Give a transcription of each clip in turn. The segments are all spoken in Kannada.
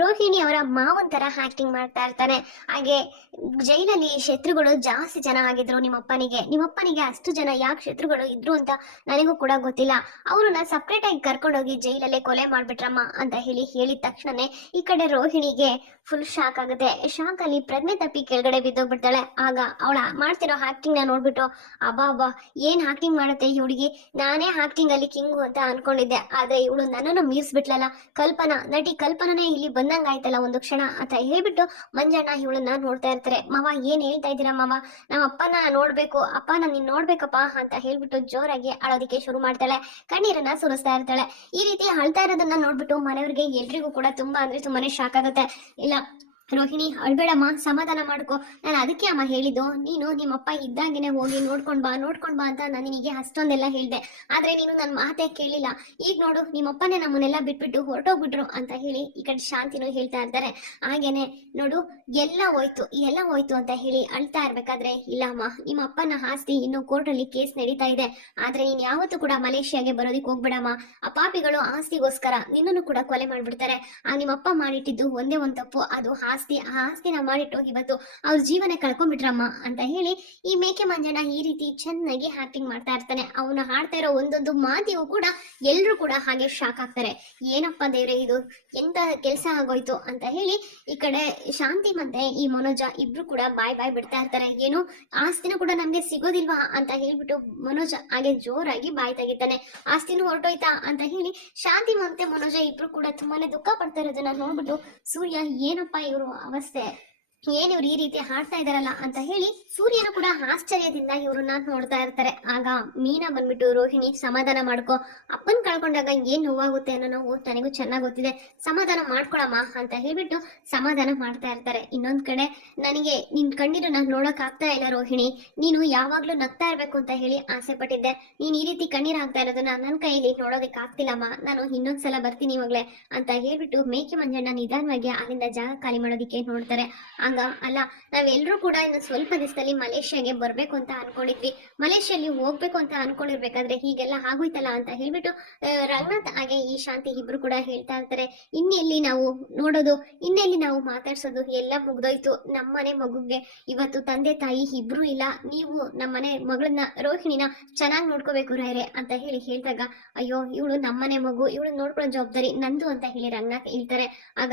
ರೋಹಿಣಿ ಅವರ ಮಾವನ್ ತರ ಆಕ್ಟಿಂಗ್ ಮಾಡ್ತಾ ಇರ್ತಾನೆ. ಹಾಗೆ ಜೈಲಲ್ಲಿ ಶತ್ರುಗಳು ಜಾಸ್ತಿ ಜನ ಆಗಿದ್ರು ನಿಮ್ಮಪ್ಪನಿಗೆ. ನಿಮ್ಮಪ್ಪನಿಗೆ ಅಷ್ಟು ಜನ ಯಾಕೆ ಶತ್ರುಗಳು ಇದ್ರು ಅಂತ ನನಗೂ ಕೂಡ ಗೊತ್ತಿಲ್ಲ. ಅವ್ರನ್ನ ಸಪ್ರೇಟ್ ಆಗಿ ಕರ್ಕೊಂಡೋಗಿ ಜೈಲಲ್ಲೇ ಕೊಲೆ ಮಾಡ್ಬಿಟ್ರಮ್ಮ ಅಂತ ಹೇಳಿ ಹೇಳಿದ ತಕ್ಷಣನೇ ಈ ಕಡೆ ರೋಹಿಣಿಗೆ ಫುಲ್ ಶಾಕ್ ಆಗುತ್ತೆ. ಶಾಕ್ ಅಲ್ಲಿ ಪ್ರಜ್ಞೆ ತಪ್ಪಿ ಕೆಳಗಡೆ ಬಿದ್ದೋಗ್ಬಿಡ್ತಾಳೆ. ಆಗ ಅವಳ ಮಾಡ್ತಿರೋ ಆಕ್ಟಿಂಗ್ನ ನೋಡ್ಬಿಟ್ಟು, ಅಬ್ಬಾ ಅಬ್ಬಾ, ಏನ್ ಆಕ್ಟಿಂಗ್ ಮಾಡುತ್ತೆ ಈ ಹುಡುಗಿ? ನಾನೇ ಆಕ್ಟಿಂಗ್ ಅಲ್ಲಿ ಕಿಂಗು ಅಂತ ಅನ್ಕೊಂಡಿದ್ದೆ. ಆದ್ರೆ ಇವಳು ನನ್ನನ್ನು ಮೀರ್ಸ್ಬಿಟ್ಲಲ್ಲ. ಕಲ್ಪನಾ, ನಟಿ ಕಲ್ಪನಾನೇ ಇಲ್ಲಿ ಆಯ್ತಲ್ಲ ಒಂದು ಕ್ಷಣ ಅಂತ ಹೇಳ್ಬಿಟ್ಟು ಮಂಜಣ್ಣ ಇವಳನ್ನ ನೋಡ್ತಾ ಇರ್ತಾರೆ. ಮಾವ, ಏನ್ ಹೇಳ್ತಾ ಇದ್ದೀರಾ ಮಾವ? ನಮ್ಮ ಅಪ್ಪನ ನೋಡ್ಬೇಕು ಅಪ್ಪ ನಾನು ನಿನ್ ನೋಡ್ಬೇಕಪ್ಪ ಅಂತ ಹೇಳ್ಬಿಟ್ಟು ಜೋರಾಗಿ ಅಳೋದಿಕ್ಕೆ ಶುರು ಮಾಡ್ತಾಳೆ. ಕಣ್ಣೀರನ್ನ ಸುರಿಸ್ತಾ ಇರ್ತಾಳೆ. ಈ ರೀತಿ ಅಳ್ತಾ ಇರೋದನ್ನ ನೋಡ್ಬಿಟ್ಟು ಮನೆಯವ್ರಿಗೆ ಎಲ್ರಿಗೂ ಕೂಡ ತುಂಬಾ ಅಂದ್ರೆ ತುಂಬಾನೇ ಶಾಕ್ ಆಗುತ್ತೆ. ಇಲ್ಲ ರೋಹಿಣಿ ಅಳ್ಬೇಡಮ್ಮ ಸಮಾಧಾನ ಮಾಡ್ಕೊ. ನಾನು ಅದಕ್ಕೆ ಅಮ್ಮ ಹೇಳಿದ್ದು. ನೀನು ನಿಮ್ಮಪ್ಪ ಇದ್ದಾಗೇನೆ ಹೋಗಿ ನೋಡ್ಕೊಂಡ್ ಬಾ ನೋಡ್ಕೊಂಡ್ ಬಾ ಅಂತ ನಾನು ನಿನಗೆ ಅಷ್ಟೊಂದೆಲ್ಲ ಹೇಳ್ದೆ. ಆದ್ರೆ ನೀನು ನನ್ನ ಮಾತೇ ಕೇಳಿಲ್ಲ. ಈಗ ನೋಡು ನಿಮ್ಮಪ್ಪನೇ ನಮ್ಮನ್ನೆಲ್ಲ ಬಿಟ್ಬಿಟ್ಟು ಹೊರಟೋಗ್ಬಿಟ್ರು ಅಂತ ಹೇಳಿ ಈ ಕಡೆ ಶಾಂತಿನೂ ಹೇಳ್ತಾ ಇರ್ತಾರೆ. ಹಾಗೇನೆ ನೋಡು, ಎಲ್ಲ ಹೋಯ್ತು ಎಲ್ಲ ಹೋಯ್ತು ಅಂತ ಹೇಳಿ ಅಳ್ತಾ ಇರ್ಬೇಕಾದ್ರೆ ಇಲ್ಲ ಅಮ್ಮ. ನಿಮ್ಮ ಅಪ್ಪನ ಆಸ್ತಿ ಇನ್ನು ಕೋರ್ಟಲ್ಲಿ ಕೇಸ್ ನಡೀತಾ ಇದೆ. ಆದ್ರೆ ನೀನ್ ಯಾವತ್ತೂ ಕೂಡ ಮಲೇಷಿಯಾಗೆ ಬರೋದಿಕ್ ಹೋಗ್ಬಿಡಮ್ಮ. ಆ ಪಾಪಿಗಳು ಆಸ್ತಿಗೋಸ್ಕರ ನಿನ್ನನ್ನು ಕೂಡ ಕೊಲೆ ಮಾಡ್ಬಿಡ್ತಾರೆ. ಆ ನಿಮ್ಮಪ್ಪ ಮಾಡಿಟ್ಟಿದ್ದು ಒಂದೇ ಒಂದ್ ತಪ್ಪು. ಅದು ಆಸ್ತಿ ಆ ಆಸ್ತಿನ ಮಾಡಿಟ್ಟು ಇವತ್ತು ಅವ್ರ ಜೀವನ ಕಳ್ಕೊಂಡ್ಬಿಟ್ರಮ್ಮ ಅಂತ ಹೇಳಿ ಈ ಮೇಕೆ ಮಂಜಣ್ಣ ಈ ರೀತಿ ಚೆನ್ನಾಗಿ ಆಕ್ಟಿಂಗ್ ಮಾಡ್ತಾ ಇರ್ತಾನೆ. ಅವನು ಹಾಡ್ತಾ ಇರೋ ಒಂದೊಂದು ಮಾತಿಗೂ ಕೂಡ ಎಲ್ರು ಕೂಡ ಹಾಗೆ ಶಾಕ್ ಆಗ್ತಾರೆ. ಏನಪ್ಪ ದೇವ್ರೆ ಇದು? ಎಂತ ಕೆಲಸ ಆಗೋಯ್ತು ಅಂತ ಹೇಳಿ ಈ ಕಡೆ ಶಾಂತಿ ಮತ್ತೆ ಈ ಮನೋಜ ಇಬ್ರು ಕೂಡ ಬಾಯ್ ಬಾಯ್ ಬಿಡ್ತಾ ಇರ್ತಾರೆ. ಏನು? ಆಸ್ತಿನೂ ಕೂಡ ನಮ್ಗೆ ಸಿಗೋದಿಲ್ವಾ ಅಂತ ಹೇಳ್ಬಿಟ್ಟು ಮನೋಜ ಹಾಗೆ ಜೋರಾಗಿ ಬಾಯ್ ತೆಗಿತಾನೆ. ಆಸ್ತಿನೂ ಹೊರಟೋಯ್ತಾ ಅಂತ ಹೇಳಿ ಶಾಂತಿ ಮತ್ತೆ ಮನೋಜ ಇಬ್ರು ಕೂಡ ತುಂಬಾನೇ ದುಃಖ ಪಡ್ತಾ ಇರೋದನ್ನ ನೋಡ್ಬಿಟ್ಟು ಸೂರ್ಯ, ಏನಪ್ಪ ಇವರು? 合わせて。ಏನ್ ಇವ್ರು ಈ ರೀತಿ ಹಾಡ್ತಾ ಇದಾರಲ್ಲ ಅಂತ ಹೇಳಿ ಸೂರ್ಯನು ಕೂಡ ಆಶ್ಚರ್ಯದಿಂದ ಇವ್ರನ್ನ ನೋಡ್ತಾ ಇರ್ತಾರೆ. ಆಗ ಮೀನಾ ಬಂದ್ಬಿಟ್ಟು, ರೋಹಿಣಿ, ಸಮಾಧಾನ ಮಾಡ್ಕೊ. ಅಪ್ಪನ್ ಕಳ್ಕೊಂಡಾಗ ಏನ್ ನೋವಾಗುತ್ತೆ ಅನ್ನೋ ನೋವು ನನಗೂ ಚೆನ್ನಾಗ್ ಗೊತ್ತಿದೆ. ಸಮಾಧಾನ ಮಾಡ್ಕೊಳಮ್ಮ ಅಂತ ಹೇಳ್ಬಿಟ್ಟು ಸಮಾಧಾನ ಮಾಡ್ತಾ ಇರ್ತಾರೆ. ಇನ್ನೊಂದ್ ಕಡೆ ನನಗೆ ನಿನ್ ಕಣ್ಣೀರು ನಾನು ನೋಡಕ್ ಆಗ್ತಾ ಇಲ್ಲ ರೋಹಿಣಿ. ನೀನು ಯಾವಾಗ್ಲೂ ನಗ್ತಾ ಇರ್ಬೇಕು ಅಂತ ಹೇಳಿ ಆಸೆ ಪಟ್ಟಿದ್ದೆ. ನೀನ್ ಈ ರೀತಿ ಕಣ್ಣೀರ್ ಆಗ್ತಾ ಇರೋದನ್ನ ನನ್ನ ಕೈಯಲ್ಲಿ ನೋಡೋದಕ್ ಆಗ್ತಿಲ್ಲಮ್ಮ. ನಾನು ಇನ್ನೊಂದ್ಸಲ ಬರ್ತೀನಿ ಇವಾಗ್ಲೇ ಅಂತ ಹೇಳ್ಬಿಟ್ಟು ಮೇಕೆ ಮಂಜಣ್ಣ ನಿಧಾನವಾಗಿ ಅಲ್ಲಿಂದ ಜಾಗ ಖಾಲಿ ಮಾಡೋದಿಕ್ಕೆ ನೋಡ್ತಾರೆ. ಆಗ ಅಲ್ಲ ನಾವೆಲ್ಲರೂ ಕೂಡ ಇನ್ನು ಸ್ವಲ್ಪ ದಿವಸದಲ್ಲಿ ಮಲೇಷ್ಯಾಗೆ ಬರಬೇಕು ಅಂತ ಅನ್ಕೊಂಡಿದ್ವಿ. ಮಲೇಷ್ಯಲ್ಲಿ ಹೋಗ್ಬೇಕು ಅಂತ ಅನ್ಕೊಂಡಿರ್ಬೇಕಾದ್ರೆ ಹೀಗೆಲ್ಲ ಆಗೋಯ್ತಲ್ಲ ಅಂತ ಹೇಳ್ಬಿಟ್ಟು ರಂಗನಾಥ್ ಹಾಗೆ ಈ ಶಾಂತಿ ಇಬ್ರು ಕೂಡ ಹೇಳ್ತಾ ಇರ್ತಾರೆ. ಇನ್ನೆಲ್ಲಿ ನಾವು ನೋಡೋದು, ಇನ್ನೆಲ್ಲಿ ನಾವು ಮಾತಾಡ್ಸೋದು ಎಲ್ಲ ಮುಗ್ದೋಯ್ತು. ನಮ್ಮನೆ ಮಗುಗೆ ಇವತ್ತು ತಂದೆ ತಾಯಿ ಇಬ್ರು ಇಲ್ಲ. ನೀವು ನಮ್ಮನೆ ಮಗಳನ್ನ, ರೋಹಿಣಿನ ಚೆನ್ನಾಗಿ ನೋಡ್ಕೋಬೇಕು ರಾಯರೆ ಅಂತ ಹೇಳಿ ಹೇಳ್ದಾಗ, ಅಯ್ಯೋ, ಇವಳು ನಮ್ಮನೆ ಮಗು, ಇವಳು ನೋಡ್ಕೊಳ್ಳೋ ಜವಾಬ್ದಾರಿ ನಂದು ಅಂತ ಹೇಳಿ ರಂಗನಾಥ್ ಹೇಳ್ತಾರೆ. ಆಗ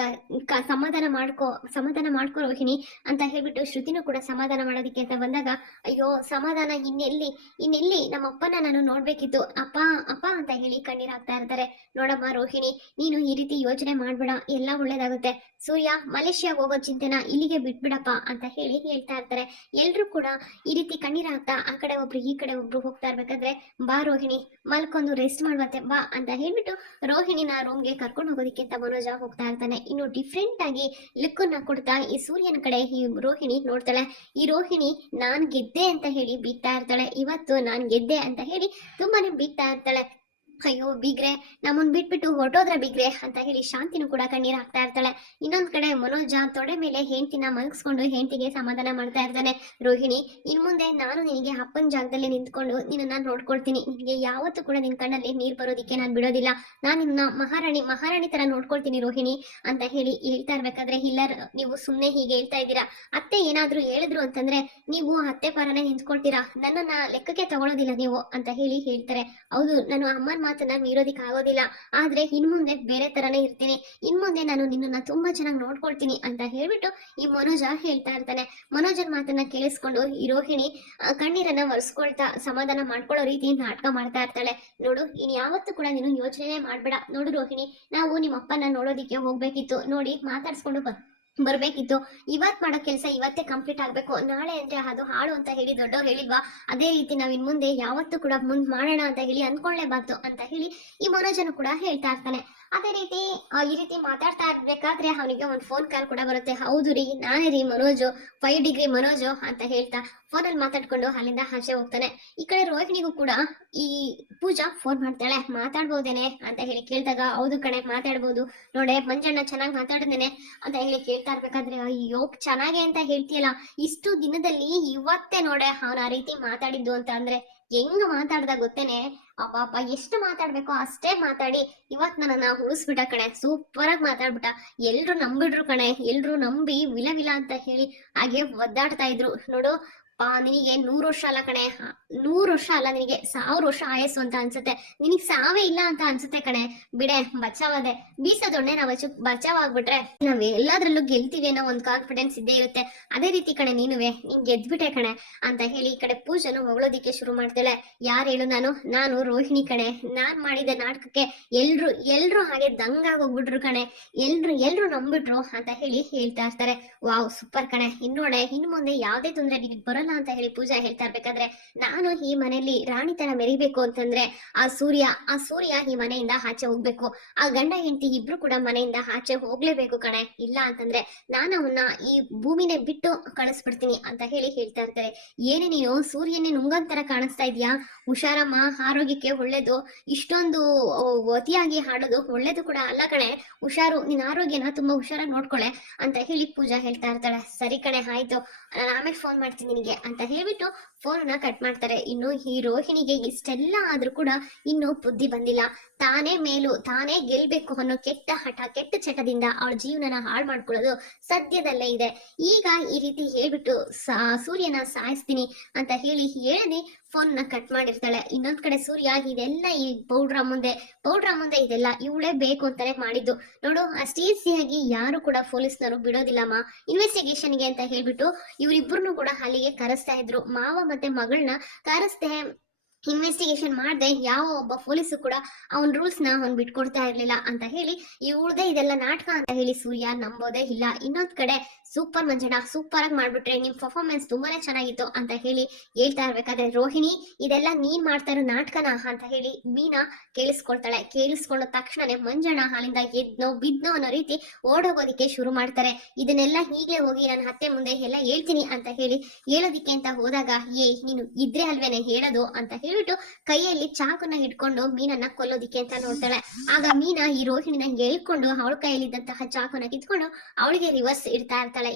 ಸಮಾಧಾನ ಮಾಡ್ಕೋ ಸಮಾಧಾನ ಮಾಡ್ಕೋ ರೋಹಿಣಿ ಅಂತ ಹೇಳ್ಬಿಟ್ಟು ಶ್ರುತಿನೂ ಕೂಡ ಸಮಾಧಾನ ಮಾಡೋದಕ್ಕೆ ಅಂತ ಬಂದಾಗ, ಅಯ್ಯೋ ಸಮಾಧಾನ ಇನ್ನೆಲ್ಲಿ ಇನ್ನೆಲ್ಲಿ ನಮ್ಮ ಅಪ್ಪನ ನಾನು ನೋಡ್ಬೇಕಿತ್ತು. ಅಪ್ಪ ಅಪ್ಪ ಅಂತ ಹೇಳಿ ಕಣ್ಣೀರಾಗ್ತಾ ಇರ್ತಾರೆ. ನೋಡಮ್ಮ ರೋಹಿಣಿ, ನೀನು ಈ ರೀತಿ ಯೋಚನೆ ಮಾಡ್ಬೇಡ, ಎಲ್ಲ ಒಳ್ಳೇದಾಗುತ್ತೆ. ಸೂರ್ಯ, ಮಲೇಷಿಯಾಗ ಹೋಗೋ ಚಿಂತೆನ ಇಲ್ಲಿಗೆ ಬಿಟ್ಬಿಡಪ್ಪ ಅಂತ ಹೇಳಿ ಹೇಳ್ತಾ ಇರ್ತಾರೆ. ಎಲ್ರು ಕೂಡ ಈ ರೀತಿ ಕಣ್ಣೀರಾಗ್ತಾ ಆ ಕಡೆ ಒಬ್ರು, ಈ ಕಡೆ ಒಬ್ರು ಹೋಗ್ತಾ ಇರ್ಬೇಕಾದ್ರೆ, ಬಾ ರೋಹಿಣಿ, ಮಲ್ಕೊಂಡು ರೆಸ್ಟ್ ಮಾಡುವಂತೆ, ಬಾ ಅಂತ ಹೇಳ್ಬಿಟ್ಟು ರೋಹಿಣಿನ ರೂಮ್ಗೆ ಕರ್ಕೊಂಡು ಹೋಗೋದಕ್ಕೆ ಅಂತ ಮನೋಜ ಹೋಗ್ತಾ ಇರ್ತಾನೆ. ಇನ್ನು ಡಿಫ್ರೆಂಟ್ ಆಗಿ ಲುಕ್ಕನ್ನ ಕೊಡ್ತಾ ಈ ಸೂರ್ಯನ ಕಡೆ ಈ ರೋಹಿಣಿ ನೋಡ್ತಾಳೆ. ಈ ರೋಹಿಣಿ ನಾನ್ ಗೆದ್ದೆ ಅಂತ ಹೇಳಿ ಬೀಗ್ತಾ ಇರ್ತಾಳೆ. ಇವತ್ತು ನಾನ್ ಗೆದ್ದೆ ಅಂತ ಹೇಳಿ ತುಂಬಾನೇ ಬೀಗ್ತಾ ಇರ್ತಾಳೆ. ಅಯ್ಯೋ, ಬಿಗ್ರೆ, ನಮ್ಮನ್ ಬಿಟ್ಬಿಟ್ಟು ಹೊರಟೋದ್ರ ಬಿಗ್ರೆ ಅಂತ ಹೇಳಿ ಶಾಂತಿನೂ ಕೂಡ ಕಣ್ಣೀರ್ ಹಾಕ್ತಾ ಇರ್ತಾಳೆ. ಇನ್ನೊಂದ್ ಕಡೆ ಮನೋಜ ತೊಡೆ ಮೇಲೆ ಹೆಂಡತಿನ ಮಲಗಿಸ್ಕೊಂಡು ಹೆಂಡತಿಗೆ ಸಮಾಧಾನ ಮಾಡ್ತಾ ಇರ್ತಾನೆ. ರೋಹಿಣಿ, ಇನ್ ಮುಂದೆ ನಾನು ನಿನಗೆ ಅಪ್ಪನ ಜಾಗದಲ್ಲಿ ನಿಂತ್ಕೊಂಡು ನಿನ್ನ ನೋಡ್ಕೊಳ್ತೀನಿ. ನಿನಗೆ ಯಾವತ್ತು ಕೂಡ ನಿನ್ ಕಣ್ಣಲ್ಲಿ ನೀರ್ ಬರೋದಿಕ್ಕೆ ನಾನು ಬಿಡೋದಿಲ್ಲ. ನಾನು ನಿನ್ನ ಮಹಾರಾಣಿ ಮಹಾರಾಣಿ ತರ ನೋಡ್ಕೊಳ್ತೀನಿ ರೋಹಿಣಿ ಅಂತ ಹೇಳಿ ಹೇಳ್ತಾ ಇರ್ಬೇಕಾದ್ರೆ ಇಲ್ಲರ್ ನೀವು ಸುಮ್ನೆ ಹೀಗೆ ಹೇಳ್ತಾ ಇದ್ದೀರಾ? ಅತ್ತೆ ಏನಾದ್ರೂ ಹೇಳಿದ್ರು ಅಂತಂದ್ರೆ, ನೀವು ಅತ್ತೆ ಪರನೇ ನಿಂತ್ಕೊಳ್ತೀರಾ? ನನ್ನನ್ನ ಲೆಕ್ಕಕ್ಕೆ ತಗೊಳೋದಿಲ್ಲ ನೀವು ಅಂತ ಹೇಳಿ ಹೇಳ್ತಾರೆ. ಹೌದು, ನಾನು ಅಮ್ಮನ ಮಾತನ್ನ ಮೀರೋದಿಕ್ ಆಗೋದಿಲ್ಲ. ಆದ್ರೆ ಇನ್ ಮುಂದೆ ಬೇರೆ ತರನೇ ಇರ್ತೀನಿ. ಇನ್ ಮುಂದೆ ನಾನು ನಿನ್ನನ್ನ ತುಂಬಾ ಚೆನ್ನಾಗಿ ನೋಡ್ಕೊಳ್ತೀನಿ ಅಂತ ಹೇಳ್ಬಿಟ್ಟು ಈ ಮನೋಜ ಹೇಳ್ತಾ ಇರ್ತಾನೆ. ಮನೋಜನ್ ಮಾತನ್ನ ಕೇಳಿಸ್ಕೊಂಡು ಈ ರೋಹಿಣಿ ಕಣ್ಣೀರನ್ನ ಒರೆಸ್ಕೊಳ್ತಾ ಸಮಾಧಾನ ಮಾಡ್ಕೊಳ್ಳೋ ರೀತಿ ನಾಟಕ ಮಾಡ್ತಾ ಇರ್ತಾಳೆ. ನೋಡು, ಇನ್ ಯಾವತ್ತೂ ಕೂಡ ನೀನು ಯೋಚನೆ ಮಾಡ್ಬೇಡ. ನೋಡು ರೋಹಿಣಿ, ನಾವು ನಿಮ್ಮ ಅಪ್ಪನ ನೋಡೋದಿಕ್ಕೆ ಹೋಗ್ಬೇಕಿತ್ತು. ನೋಡಿ ಮಾತಾಡ್ಸ್ಕೊಂಡು ಬ. ಬರ್ಬೇಕಿತ್ತು. ಇವತ್ ಮಾಡೋ ಕೆಲಸ ಇವತ್ತೇ ಕಂಪ್ಲೀಟ್ ಆಗ್ಬೇಕು. ನಾಳೆ ಅಂದ್ರೆ ಅದು ಹಾಳು ಅಂತ ಹೇಳಿ ದೊಡ್ಡವ್ರು ಹೇಳಿಲ್ವಾ? ಅದೇ ರೀತಿ ನಾವ್ ಇನ್ ಮುಂದೆ ಯಾವತ್ತೂ ಕೂಡ ಮುಂದ್ ಮಾಡೋಣ ಅಂತ ಹೇಳಿ ಅನ್ಕೊಳ್ಳೇಬಾರ್ದು ಅಂತ ಹೇಳಿ ಈ ಮನೋಜನ ಕೂಡ ಹೇಳ್ತಾ ಇರ್ತಾನೆ. ಅದೇ ರೀತಿ ಈ ರೀತಿ ಮಾತಾಡ್ತಾ ಇರ್ಬೇಕಾದ್ರೆ ಅವನಿಗೆ ಒಂದು ಫೋನ್ ಕಾಲ್ ಕೂಡ ಬರುತ್ತೆ. ಹೌದು ರೀ, ನಾನೇ ರೀ ಮನೋಜು ಫೈವ್ ಡಿಗ್ರಿ ಮನೋಜು ಅಂತ ಹೇಳ್ತಾ ಫೋನಲ್ಲಿ ಮಾತಾಡ್ಕೊಂಡು ಅಲ್ಲಿಂದ ಆಚೆ ಹೋಗ್ತಾನೆ. ಈ ಕಡೆ ರೋಹಿಣಿಗೂ ಕೂಡ ಈ ಪೂಜಾ ಫೋನ್ ಮಾಡ್ತಾಳೆ. ಮಾತಾಡ್ಬೋದೇನೆ ಅಂತ ಹೇಳಿ ಕೇಳಿದಾಗ, ಹೌದು ಕಣೆ, ಮಾತಾಡ್ಬೋದು. ನೋಡೆ, ಮಂಜಣ್ಣ ಚೆನ್ನಾಗಿ ಮಾತಾಡಿದೇನೆ ಅಂತ ಹೇಳಿ ಕೇಳ್ತಾ ಇರ್ಬೇಕಾದ್ರೆ, ಅಯ್ಯೋ, ಚೆನ್ನಾಗೆ ಅಂತ ಹೇಳ್ತೀಯಲ್ಲ. ಇಷ್ಟು ದಿನದಲ್ಲಿ ಇವತ್ತೇ ನೋಡೆ, ಅವನ ರೀತಿ ಮಾತಾಡಿದ್ದು ಅಂತ ಅಂದ್ರೆ ಹೆಂಗ್ ಮಾತಾಡ್ದ ಗೊತ್ತೇನೆ? ಅಪ್ಪ ಎಷ್ಟು ಮಾತಾಡ್ಬೇಕೋ ಅಷ್ಟೇ ಮಾತಾಡಿ. ಇವತ್ ನನ್ನ ಉಳಿಸ್ಬಿಟ್ಟ ಕಣೆ. ಸೂಪರ್ ಆಗಿ ಮಾತಾಡ್ಬಿಟ್ಟ. ಎಲ್ರು ನಂಬಿಡ್ರು ಕಣೆ. ಎಲ್ರು ನಂಬಿ ವಿಲ ಅಂತ ಹೇಳಿ ಹಾಗೆ ಒದ್ದಾಡ್ತಾ ಇದ್ರು. ನೋಡು ಪಾ ನಿನಗೆ ನೂರು ವರ್ಷ ಅಲ್ಲ ಕಣೆ. ನೂರು ವರ್ಷ ಅಲ್ಲ, ನಿನಗೆ ಸಾವಿರ ವರ್ಷ ಆಯಸ್ಸು ಅಂತ ಅನ್ಸುತ್ತೆ. ನಿನಗ್ ಸಾವೇ ಇಲ್ಲ ಅಂತ ಅನ್ಸುತ್ತೆ ಕಣೆ. ಬಿಡೆ, ಬಚಾವದೆ. ಬೀಸದೊಣ್ಣೆ ನಾವು ಬಚ್ಚ ಬಚಾವ್ ಆಗ್ಬಿಟ್ರೆ ನಾವ್ ಎಲ್ಲಾದ್ರಲ್ಲೂ ಗೆಲ್ತೀವಿ ಅನ್ನೋ ಒಂದ್ ಕಾನ್ಫಿಡೆನ್ಸ್ ಇದ್ದೇ ಇರುತ್ತೆ. ಅದೇ ರೀತಿ ಕಣೆ ನೀನುವೆ, ನೀನ್ ಗೆದ್ಬಿಟ್ಟೆ ಕಣೆ ಅಂತ ಹೇಳಿ ಈ ಕಡೆ ಪೂಜನು ಹೊಗಳೋದಿಕ್ಕೆ ಶುರು ಮಾಡ್ತಾಳೆ. ಯಾರು ಹೇಳು ನಾನು? ನಾನು ರೋಹಿಣಿ ಕಣೆ. ನಾನ್ ಮಾಡಿದ ನಾಟಕಕ್ಕೆ ಎಲ್ರು ಎಲ್ರು ಹಾಗೆ ದಂಗಾಗೋಗ್ಬಿಟ್ರು ಕಣೆ. ಎಲ್ರು ಎಲ್ರು ನಂಬಿಟ್ರು ಅಂತ ಹೇಳಿ ಹೇಳ್ತಾ ಇರ್ತಾರೆ. ವಾವ್, ಸೂಪರ್ ಕಣೆ. ಇನ್ನೋಡೆ ಇನ್ ಮುಂದೆ ಯಾವ್ದೇ ತೊಂದ್ರೆ, ನಿನಗೆ ಬರಲ್ಲ ಅಂತ ಹೇಳಿ ಪೂಜಾ ಹೇಳ್ತಾ ಇರ್ಬೇಕಾದ್ರೆ, ನಾನು ಈ ಮನೆಯಲ್ಲಿ ರಾಣಿತನ ಮೆರಿಬೇಕು ಅಂತಂದ್ರೆ, ಆ ಸೂರ್ಯ ಆ ಸೂರ್ಯ ಈ ಮನೆಯಿಂದ ಆಚೆ ಹೋಗ್ಬೇಕು. ಆ ಗಂಡ ಹೆಂಡತಿ ಇಬ್ರು ಕೂಡ ಮನೆಯಿಂದ ಆಚೆ ಹೋಗ್ಲೇಬೇಕು ಕಣೆ. ಇಲ್ಲ ಅಂತಂದ್ರೆ ನಾನು ಅವನ್ನ ಈ ಭೂಮಿನೇ ಬಿಟ್ಟು ಕಳಿಸ್ಬಿಡ್ತೀನಿ ಅಂತ ಹೇಳಿ ಹೇಳ್ತಾ ಇರ್ತಾರೆ. ಏನೇ ನೀನು ಸೂರ್ಯನೇ ನುಂಗಂತರ ಕಾಣಿಸ್ತಾ ಇದೀಯಾ? ಹುಷಾರಮ್ಮ, ಆರೋಗ್ಯಕ್ಕೆ ಒಳ್ಳೇದು. ಇಷ್ಟೊಂದು ಅತಿಯಾಗಿ ಹಾಡೋದು ಒಳ್ಳೇದು ಕೂಡ ಅಲ್ಲ ಕಣೆ. ಹುಷಾರು, ನಿನ್ನ ಆರೋಗ್ಯನ ತುಂಬಾ ಹುಷಾರಾಗಿ ನೋಡ್ಕೊಳೆ ಅಂತ ಹೇಳಿ ಪೂಜಾ ಹೇಳ್ತಾ ಇರ್ತಾಳೆ. ಸರಿ ಕಣೆ, ಆಯ್ತು. ನಾನು ಆಮೇಲೆ ಫೋನ್ ಮಾಡ್ತೀನಿ ನಿನಗೆ. ಅಂತ ಹೇಳ್ಬಿಟ್ಟು ಫೋನ್ ಕಟ್ ಮಾಡ್ತಾರೆ. ಇನ್ನು ಈ ರೋಹಿಣಿಗೆ ಇಷ್ಟೆಲ್ಲ ಆದ್ರೂ ಕೂಡ ಇನ್ನು ಬುದ್ಧಿ ಬಂದಿಲ್ಲ. ತಾನೇ ಮೇಲು, ತಾನೇ ಗೆಲ್ಬೇಕು ಅನ್ನೋ ಕೆಟ್ಟ ಹಠ, ಕೆಟ್ಟ ಚಟದಿಂದ ಅವಳ ಜೀವನನ ಹಾಳು ಮಾಡ್ಕೊಳ್ಳೋದು ಸದ್ಯದಲ್ಲೇ ಇದೆ. ಈಗ ಈ ರೀತಿ ಹೇಳ್ಬಿಟ್ಟು ಸೂರ್ಯನ ಸಾಯಿಸ್ತೀನಿ ಅಂತ ಹೇಳಿ ಹೇಳದೆ ನ ಕಟ್ ಮಾಡಿರ್ತಾಳೆ. ಇನ್ನೊಂದ್ ಕಡೆ ಸೂರ್ಯ, ಇದೆಲ್ಲ ಈ ಪೌಡ್ರ ಮುಂದೆ ಪೌಡ್ರ ಮುಂದೆ ಇದೆಲ್ಲ ಇವಳೇ ಬೇಕು ಅಂತಾನೆ ಮಾಡಿದ್ದು. ನೋಡು ಅಷ್ಟೇ ಈಸಿಯಾಗಿ ಯಾರು ಕೂಡ ಪೊಲೀಸ್ನವರು ಬಿಡೋದಿಲ್ಲಮ್ಮ. ಇನ್ವೆಸ್ಟಿಗೇಷನ್ಗೆ ಅಂತ ಹೇಳ್ಬಿಟ್ಟು ಇವರಿಬ್ಬರನ್ನು ಕೂಡ ಅಲ್ಲಿಗೆ ಕರೆಸ್ತಾ ಇದ್ರು. ಮಾವ ಮತ್ತೆ ಮಗಳನ್ನ ಕರೆಸ್ದೆ ಇನ್ವೆಸ್ಟಿಗೇಷನ್ ಮಾಡದೆ, ಯಾವ ಒಬ್ಬ ಪೊಲೀಸು ಕೂಡ ಅವನ್ ರೂಲ್ಸ್ನ ಅವ್ನ್ ಬಿಟ್ಕೊಡ್ತಾ ಇರ್ಲಿಲ್ಲ ಅಂತ ಹೇಳಿ, ಇವಳ್ದೆ ಇದೆಲ್ಲ ನಾಟಕ ಅಂತ ಹೇಳಿ ಸೂರ್ಯ ನಂಬೋದೇ ಇಲ್ಲ. ಇನ್ನೊಂದ್ ಕಡೆ ಸೂಪರ್ ಮಂಜಣ್ಣ ಸೂಪರ್ ಆಗಿ ಮಾಡ್ಬಿಟ್ರೆ ನಿಮ್ ಪರ್ಫಾರ್ಮೆನ್ಸ್ ತುಂಬಾನೇ ಚೆನ್ನಾಗಿತ್ತು ಅಂತ ಹೇಳಿ ಹೇಳ್ತಾ ಇರ್ಬೇಕಾದ್ರೆ ರೋಹಿಣಿ, ಇದೆಲ್ಲ ನೀನ್ ಮಾಡ್ತಾ ಇರೋ ನಾಟಕನ ಅಂತ ಹೇಳಿ ಮೀನಾ ಕೇಳಿಸ್ಕೊಳ್ತಾಳೆ. ಕೇಳಿಸ್ಕೊಂಡ ತಕ್ಷಣನೇ ಮಂಜಣ್ಣ ಅಲ್ಲಿಂದ ಎದ್ನೋ, ಬಿದ್ನೋ ಅನ್ನೋ ರೀತಿ ಓಡೋಗೋದಿಕ್ಕೆ ಶುರು ಮಾಡ್ತಾರೆ. ಇದನ್ನೆಲ್ಲ ಹೀಗೆ ಹೋಗಿ ನನ್ನ ಹತ್ತೆ ಮುಂದೆ ಎಲ್ಲ ಹೇಳ್ತೀನಿ ಅಂತ ಹೇಳಿ ಹೇಳೋದಿಕ್ಕೆ ಅಂತ ಹೋದಾಗ, ಏ, ನೀನು ಇದ್ರೆ ಅಲ್ವೇನೆ ಹೇಳೋದು ಅಂತ ಹೇಳ್ಬಿಟ್ಟು ಕೈಯಲ್ಲಿ ಚಾಕುನ ಹಿಡ್ಕೊಂಡು ಮೀನನ್ನ ಕೊಲ್ಲೋದಿಕ್ಕೆ ಅಂತ ನೋಡ್ತಾಳೆ. ಆಗ ಮೀನಾ ಈ ರೋಹಿಣಿನ ಹೇಳ್ಕೊಂಡು ಅವಳ ಕೈಯಲ್ಲಿದ್ದಂತಹ ಚಾಕುನ ಕಿತ್ಕೊಂಡು ಅವಳಿಗೆ ರಿವರ್ಸ್ ಇಡ್ತಾ ಇರ್ತಾಳೆ. la